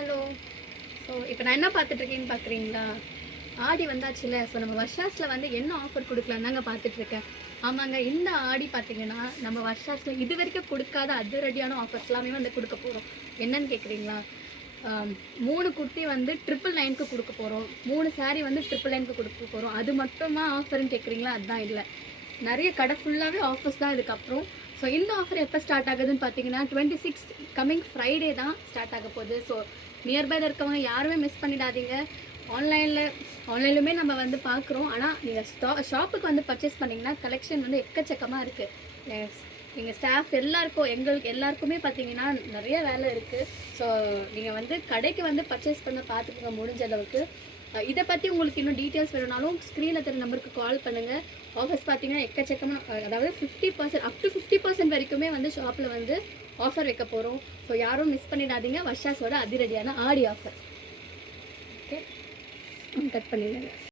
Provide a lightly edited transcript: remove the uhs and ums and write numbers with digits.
Hello. So இப்போ நான் என்ன பார்த்துட்ருக்கேன்னு பார்க்குறீங்களா? ஆடி வந்தாச்சுல்ல. ஸோ நம்ம வர்ஷாஸில் வந்து என்ன ஆஃபர் கொடுக்கலான்னு தாங்க பார்த்துட்ருக்கேன். ஆமாங்க, இந்த ஆடி பார்த்தீங்கன்னா நம்ம வர்ஷாஸில் இது வரைக்கும் கொடுக்காத அதிரடியான ஆஃபர்ஸ் எல்லாமே வந்து கொடுக்க போகிறோம். என்னன்னு கேட்குறீங்களா? 3 குர்த்தி வந்து 999க்கு கொடுக்க போகிறோம். 3 சாரீ வந்து 999க்கு கொடுக்க போகிறோம். அது மட்டுமா ஆஃபர்னு கேட்குறீங்களா? அதுதான் இல்லை. நிறைய கடை ஃபுல்லாகவே ஆஃபர்ஸ் தான் இதுக்கப்புறம். ஸோ இந்த ஆஃபர் எப்போ ஸ்டார்ட் ஆகுதுன்னு பார்த்தீங்கன்னா 26 கம்மிங் ஃப்ரைடே தான் ஸ்டார்ட் ஆக போகுது. ஸோ நியர்பையில் இருக்கவங்க யாருமே மிஸ் பண்ணிடாதீங்க. ஆன்லைன்லையுமே நம்ம வந்து பார்க்குறோம். ஆனால் நீங்கள் ஷாப்புக்கு வந்து பர்ச்சேஸ் பண்ணிங்கன்னா கலெக்ஷன் வந்து எக்கச்சக்கமாக இருக்குது. எங்கள் ஸ்டாஃப் எங்களுக்கு எல்லாருக்குமே பார்த்தீங்கன்னா நிறைய வேலை இருக்குது. ஸோ நீங்கள் வந்து கடைக்கு வந்து பர்ச்சேஸ் பண்ண பார்த்துக்கோங்க முடிஞ்ச அளவுக்கு. இதை பற்றி உங்களுக்கு இன்னும் டீட்டெயில்ஸ் வேணும்னாலும் ஸ்க்ரீனில் தெரிய நம்பருக்கு கால் பண்ணுங்கள். ஆஃபர்ஸ் பார்த்தீங்கன்னா எக்கச்சக்கமாக, அதாவது 50% அப் டு 50% வரைக்குமே வந்து ஷாப்பில் வந்து ஆஃபர் வைக்க போகிறோம். ஸோ யாரும் மிஸ் பண்ணிடாதீங்க. வர்ஷாஸோட அதிரடியான ஆடி ஆஃபர். ஓகே, கட் பண்ணிடுங்க.